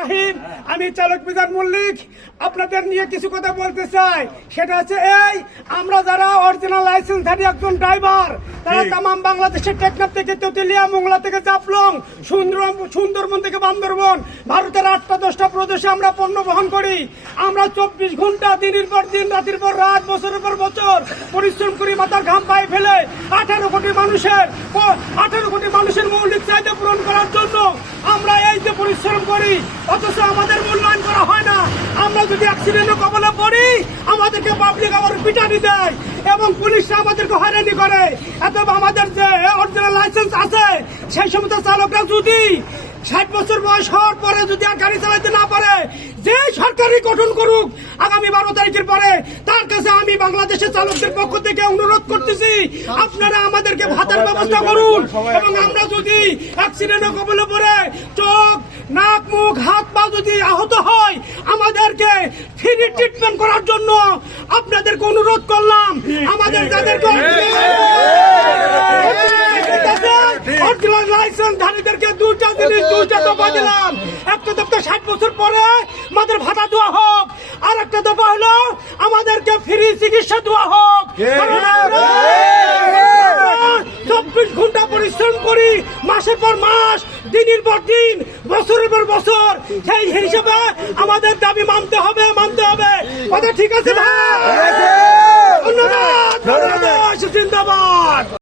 রাহিম, আমি চালক মিজান মল্লিক আপনাদের নিয়ে কিছু কথা বলতে চাই। সেটা হচ্ছে এই, আমরা যারা অরিজিনাল লাইসেন্সধারী একজন ড্রাইভার, তারা তামাম বাংলাদেশের টেকনাফ থেকে তেতুলিয়া, মোংলা থেকে জাফলং, সুন্দরবন থেকে বান্দরবন, ভারতের 8টা 10টা প্রদেশে আমরা পণ্য বহন করি। আমরা 24 ঘন্টা দিনের পর দিন, রাতের পর রাত, বছরের পর বছর পরিশ্রম করি, মাথার ঘাম পায়ে ফেলে 18 কোটি মানুষের মৌলিক চাহিদা পূরণ করার জন্য আমরা এই যে পরিশ্রম করি, অথচ আমাদের মূল্যায়ন করা হয় না। আমরা যদি অ্যাক্সিডেন্টের কবলে পড়ি, আমাদেরকে পাবলিক আবার পিটানি দেয় এবং পুলিশরা আমাদেরকে হয়রানি করে। অথবা আমাদের যে অরিজিনাল লাইসেন্স আছে, সেই সমস্ত চালকরা যদি 60 বছর বয়স হওয়ার পরে যদি আর গাড়ি চালাতে না পারে, যে সরকারই গঠন করুক আগামী 12 তারিখের পরে, তার কাছে আমি বাংলাদেশের চালকদের পক্ষ থেকে অনুরোধ করতেছি, আপনারা আমাদেরকে ভাতার ব্যবস্থা করুন। এবং আমরা যদি অ্যাক্সিডেন্টের কবলে পড়ে চোখ, নাক, মুখ, হাত, পা যদি আহত হয়, আমাদেরকে ফ্রি ট্রিটমেন্ট করার জন্য আপনাদেরকে অনুরোধ করলাম। আমাদের যাদেরকে লাইসেন্সধারীদেরকে দুইটা দফা দিলাম। একটা দফা 60 বছর পরে আমাদের ভাতা দেওয়া হোক, আর একটা দফা হলো আমাদেরকে ফ্রি চিকিৎসা দেওয়া হোক। 24 ঘন্টা পরিশ্রম করি, মাসের পর মাস, দিনের পর দিন, বছরের পর বছর, সেই হিসেবে আমাদের দাবি মানতে হবে। কথা ঠিক আছে ভাই? ধন্যবাদ।